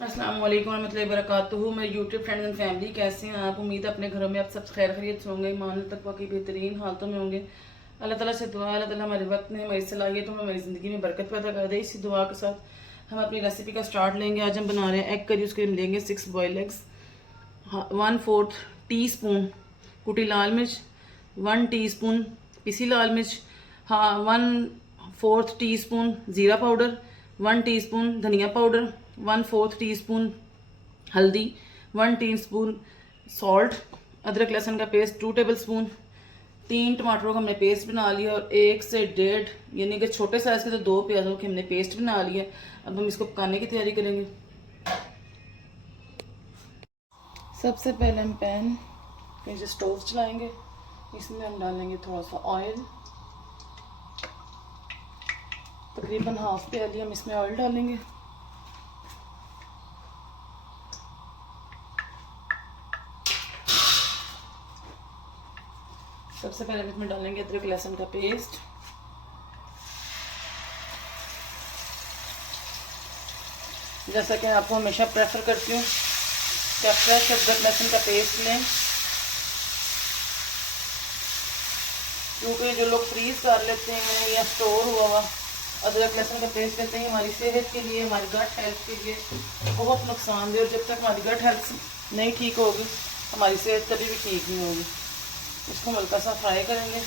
अस्सलाम वालेकुम रहमतुल्लाहि वबरकातुहू। मैं यूट्यूब फ्रेंड्स एंड फैमिली, कैसे हैं आप? उम्मीद है अपने घरों में आप सब खैर खैरियत से होंगे, ईमान तक बाकी बेहतरीन हालतों में होंगे। अल्लाह ताला से दुआ, अल्लाह ताला हमारे वक्त में, हमारी सलाहियतों में, हमारी ज़िंदगी में बरकत पैदा कर दे। इसी दुआ के साथ हम अपनी रेसिपी का स्टार्ट लेंगे। आज हम बना रहे हैं एग करी। उसके लिए लेंगे 6 बॉयल एग्स, 1/4 टी स्पून कुटी लाल मिर्च, 1 टीस्पून पिसी लाल मिर्च, 1/4 टीस्पून ज़ीरा पाउडर, 1 टीस्पून धनिया पाउडर, 1/4 टीस्पून हल्दी, 1 टीस्पून सॉल्ट, अदरक लहसुन का पेस्ट 2 टेबल स्पून, 3 टमाटरों का हमने पेस्ट बना लिया और 1 से 1.5 यानी कि छोटे साइज़ के तो 2 प्याज़ों की हमने पेस्ट बना लिया। अब हम इसको पकाने की तैयारी करेंगे। सबसे पहले हम पैन नीचे स्टोव चलाएंगे। इसमें हम डालेंगे थोड़ा सा ऑयल, तकरीबन हाफ प्याली हम इसमें ऑयल डालेंगे। सबसे पहले इसमें डालेंगे अदरक लहसुन का पेस्ट, जैसा कि आपको हमेशा प्रेफर करती हूँ कि आप फ्रेश अदरक लहसुन का पेस्ट लें, क्योंकि जो लोग फ्रीज कर लेते हैं या स्टोर हुआ हुआ अदरक लहसुन का पेस्ट लेते हैं, हमारी सेहत के लिए, हमारी गट हेल्थ के लिए बहुत नुकसानदेह। और जब तक हमारी गट हेल्थ नहीं ठीक होगी, हमारी सेहत कभी भी ठीक नहीं होगी। इसको हल्का सा फ्राई करेंगे।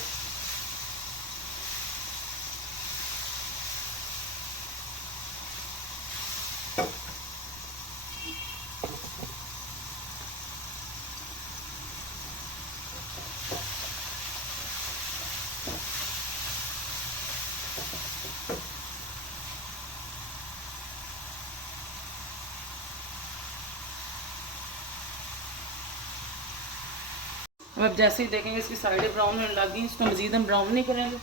अब आप जैसे ही देखेंगे इसकी साइडें ब्राउन होने लग गई, इसको मज़ीद हम ब्राउन नहीं करेंगे।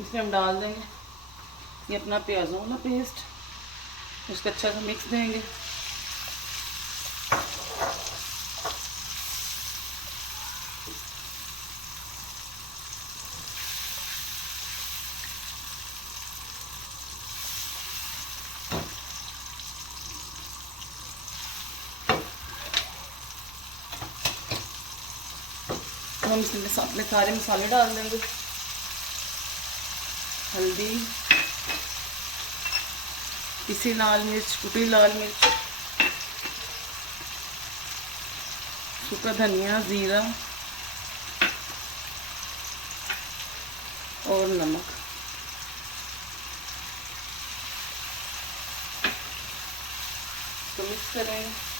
इसमें हम डाल देंगे ये अपना प्याज़ों वाला पेस्ट, उसको अच्छा सा मिक्स देंगे। हम इसमें सारे मसाले डाल देंगे। हल्दी, पिसी लाल मिर्च, कुटी लाल मिर्च, सूखा धनिया, ज़ीरा और नमक। तो मिक्स करेंगे।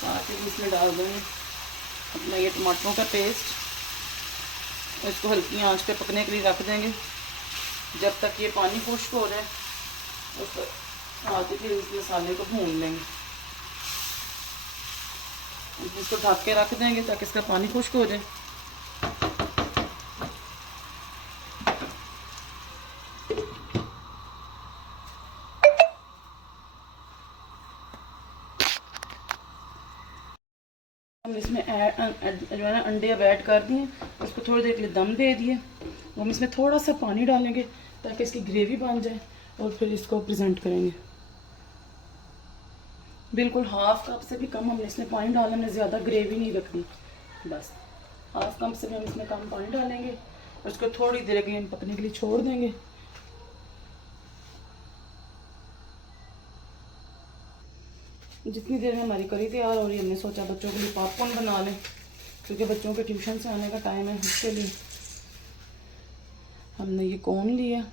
साथ ही इसमें डाल देंगे अपना ये टमाटरों का पेस्ट। इसको हल्की आंच पे पकने के लिए रख देंगे जब तक ये पानी खुश्क हो जाए। उसको साथ ही फिर इस मसाले को भून लेंगे। इसको ढक के रख देंगे ताकि इसका पानी खुश्क हो जाए। हम इसमें जो है ना अंडे अब ऐड कर दिए, उसको थोड़ी देर के लिए दम दे दिए। हम इसमें थोड़ा सा पानी डालेंगे ताकि इसकी ग्रेवी बन जाए और फिर इसको प्रेजेंट करेंगे। बिल्कुल हाफ कप से भी कम हमने इसमें पानी डालना, हमने ज़्यादा ग्रेवी नहीं रखनी, बस हाफ कप से भी हम इसमें कम पानी डालेंगे और उसको थोड़ी देर के लिए हम पकने के लिए छोड़ देंगे। जितनी देर में हमारी करी तैयार हो रही है, हमने सोचा बच्चों के लिए पॉपकॉर्न बना लें, क्योंकि बच्चों के ट्यूशन से आने का टाइम है। उसके लिए हमने ये कोन लिया।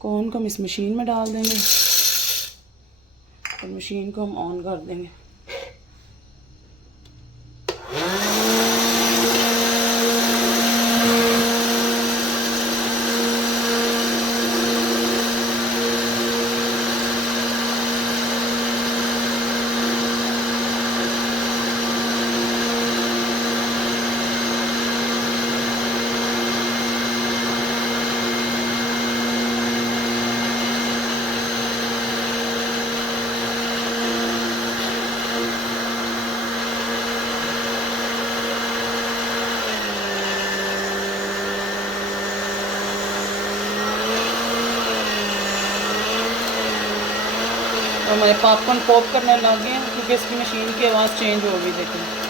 कोन को हम इस मशीन में डाल देंगे और मशीन को हम ऑन कर देंगे। हमारे पॉपकॉर्न पॉप करने लग गए हैं क्योंकि इसकी मशीन की आवाज़ चेंज हो गई। देखें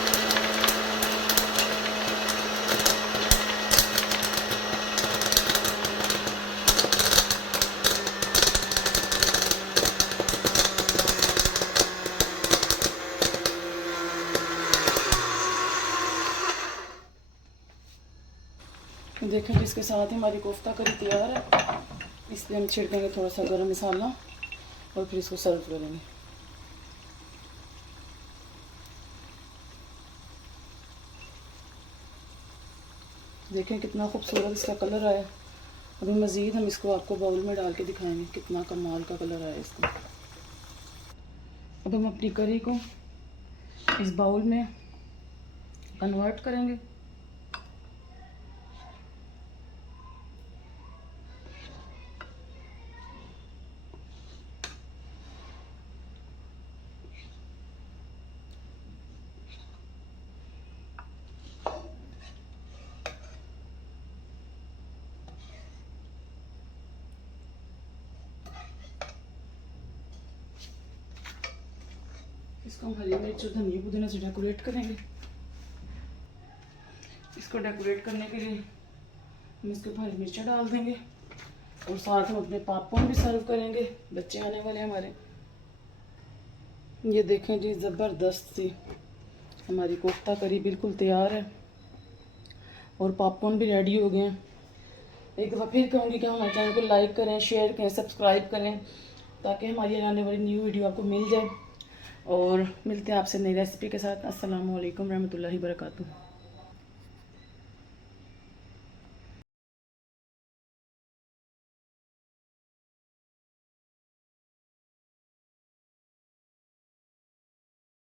देखें कि इसके साथ ही हमारी कोफ्ता करी तैयार है। इस पर हम छिड़केंगे थोड़ा सा गरम मसाला और फिर इसको सर्व करेंगे। देखें कितना खूबसूरत इसका कलर आया। अभी मज़ीद हम इसको आपको बाउल में डाल के दिखाएंगे कितना कमाल का कलर आया इसका। अब हम अपनी करी को इस बाउल में कन्वर्ट करेंगे। इसको हम हरी मिर्च और धनिया पुदीना से डेकोरेट करेंगे। इसको डेकोरेट करने के लिए हम इसके ऊपर हरी मिर्चें डाल देंगे और साथ में अपने पॉपकॉर्न भी सर्व करेंगे। बच्चे आने वाले हैं हमारे। ये देखें जी, ज़बरदस्त सी हमारी कोफ्ता करी बिल्कुल तैयार है और पॉपकॉर्न भी रेडी हो गए हैं। एक दफ़ा फिर कहूँगी कि हमारे चैनल को लाइक करें, शेयर करें, सब्सक्राइब करें ताकि हमारी आने वाली न्यू वीडियो आपको मिल जाए। और मिलते हैं आपसे नई रेसिपी के साथ। अस्सलाम वालेकुम रहमतुल्लाहि व बरकातुहू।